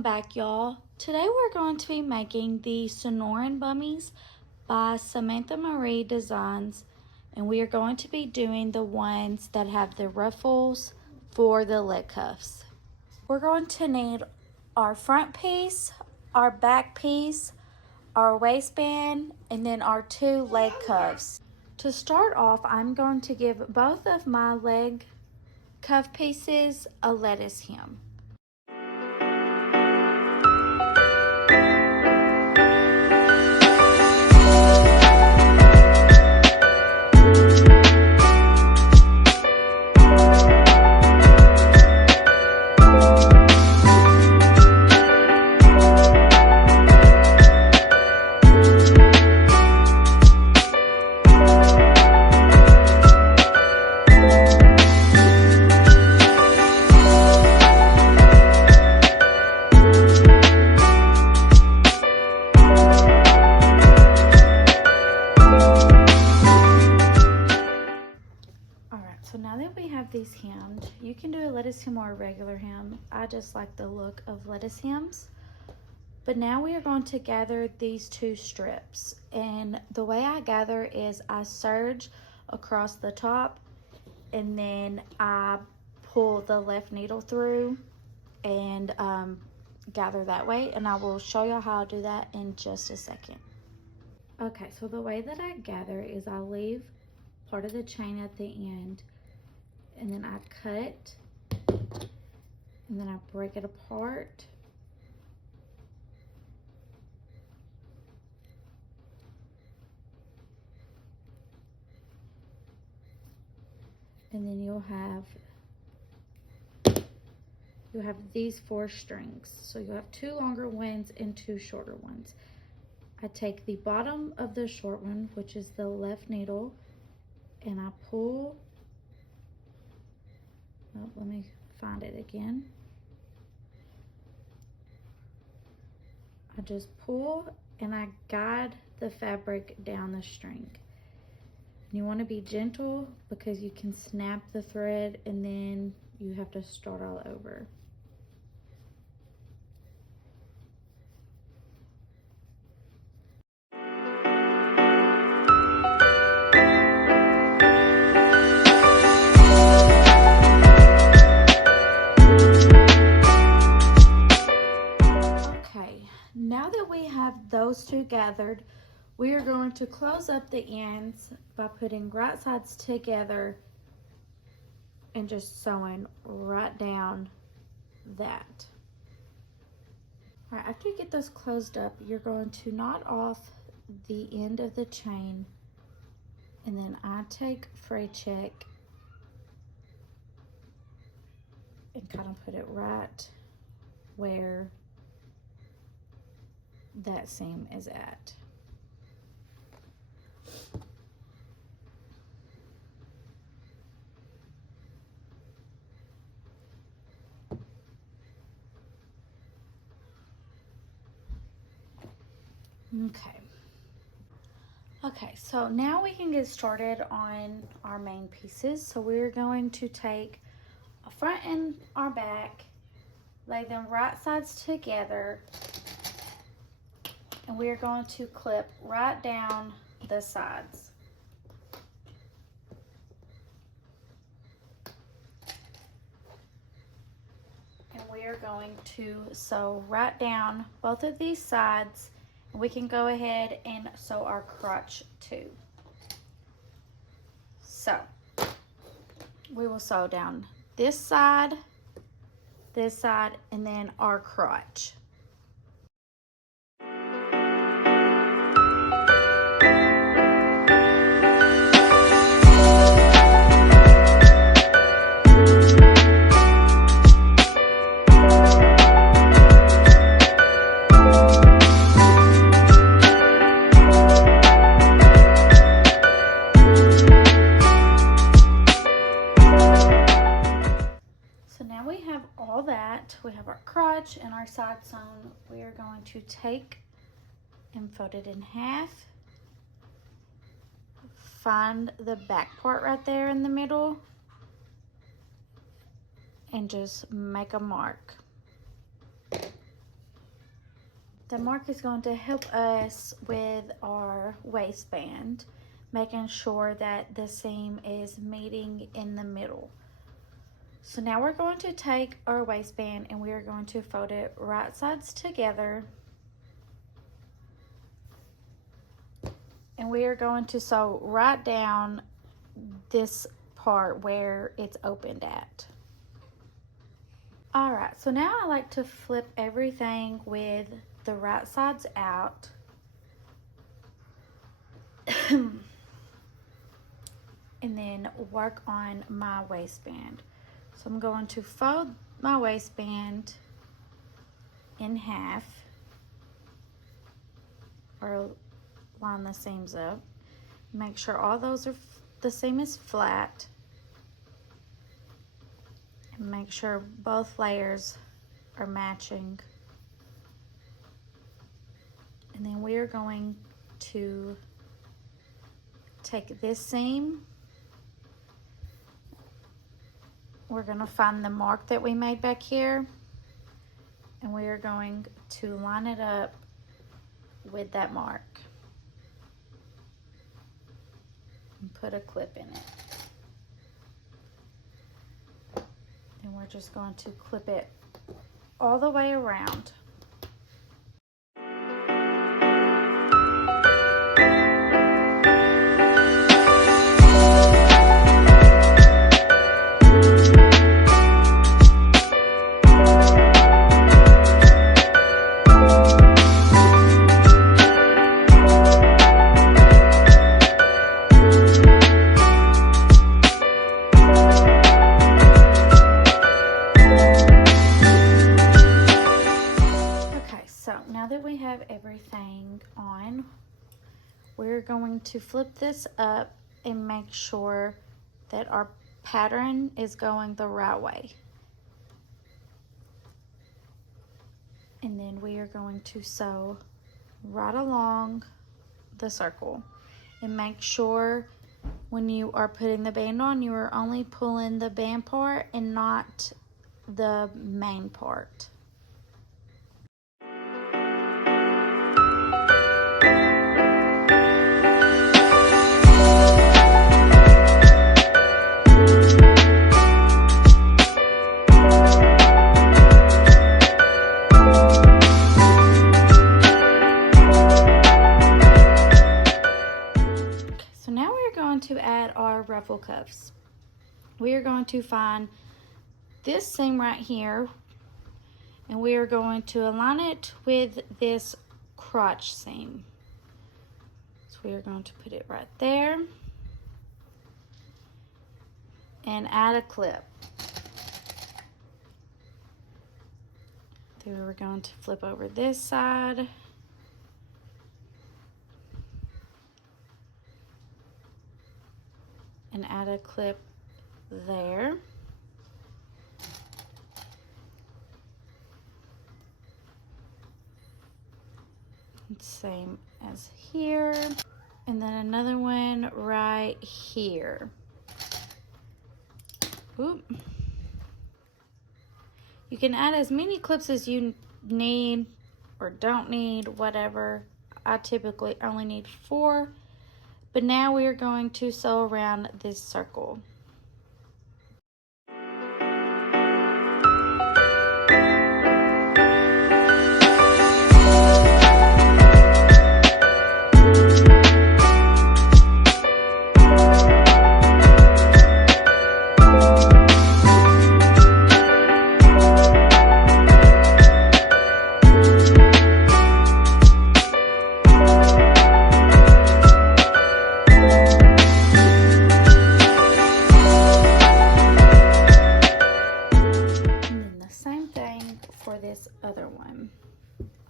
Welcome back, y'all. Today we're going to be making the Sonoran Bummies by Samantha Marie Designs, and we are going to be doing the ones that have the ruffles for the leg cuffs. We're going to need our front piece, our back piece, our waistband, and then our 2 leg cuffs. To start off, I'm going to give both of my leg cuff pieces a lettuce hem. So now that we have these hemmed, you can do a lettuce hem or a regular hem. I just like the look of lettuce hems. But now we are going to gather these 2 strips. And the way I gather is I serge across the top and then I pull the left needle through and gather that way. And I will show y'all how to do that in just a second. Okay, so the way that I gather is I leave part of the chain at the end, and then I cut, and then I break it apart. And then you'll have these 4 strings. So you'll have 2 longer ones and 2 shorter ones. I take the bottom of the short one, which is the left needle, and I pull. Oh, let me find it again. I just pull and I guide the fabric down the string. And you want to be gentle because you can snap the thread and then you have to start all over. Now that we have those 2 gathered, we are going to close up the ends by putting right sides together and just sewing right down that. All right, after you get those closed up, you're going to knot off the end of the chain, and then I take fray check and kind of put it right where that seam is at. Okay, so now we can get started on our main pieces. So we're going to take a front and our back, lay them right sides together, and we're going to clip right down the sides. And we are going to sew right down both of these sides, and we can go ahead and sew our crotch too. So we will sew down this side, and then our crotch. We have our crotch and our side sewn. We are going to take and fold it in half. Find the back part right there in the middle and just make a mark. The mark is going to help us with our waistband, making sure that the seam is meeting in the middle. So now we're going to take our waistband and we are going to fold it right sides together. And we are going to sew right down this part where it's opened at. All right, so now I like to flip everything with the right sides out. And then work on my waistband. So I'm going to fold my waistband in half, or line the seams up. Make sure all those are, the seam is flat. And make sure both layers are matching. And then we are going to take this seam. We're going to find the mark that we made back here. And we are going to line it up with that mark. And put a clip in it. And we're just going to clip it all the way around. Everything on, we're going to flip this up and make sure that our pattern is going the right way. And then we are going to sew right along the circle, and make sure when you are putting the band on, you are only pulling the band part and not the main part. To add our ruffle cuffs, we are going to find this seam right here, and we are going to align it with this crotch seam. So we are going to put it right there and add a clip. Then we're going to flip over this side. And add a clip there. Same as here. And then another one right here. Oop. You can add as many clips as you need or don't need, whatever. I typically only need 4. But now we are going to sew around this circle.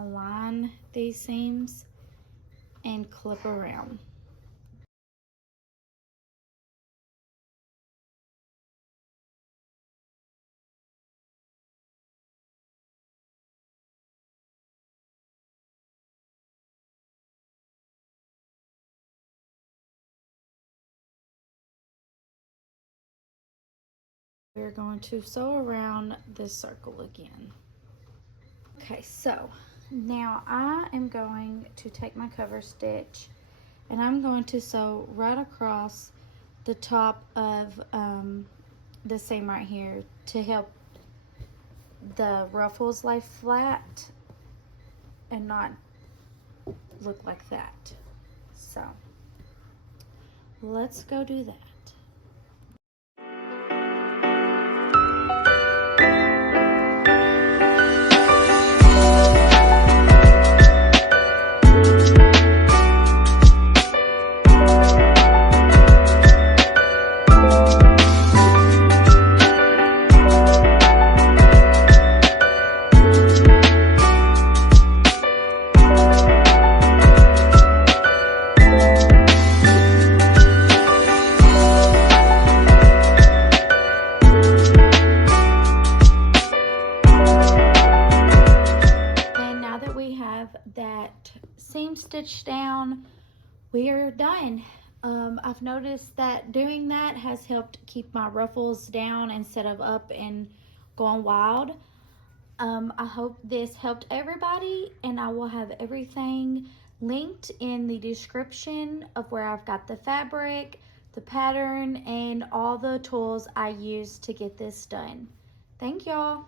Align these seams and clip around. We're going to sew around this circle again. Okay, so Now I am going to take my cover stitch and I'm going to sew right across the top of the seam right here to help the ruffles lay flat and not look like that. So let's go do that. That seam stitched down, we are done. I've noticed that doing that has helped keep my ruffles down instead of up and going wild. I hope this helped everybody, and I will have everything linked in the description of where I've got the fabric, the pattern, and all the tools I used to get this done. Thank y'all.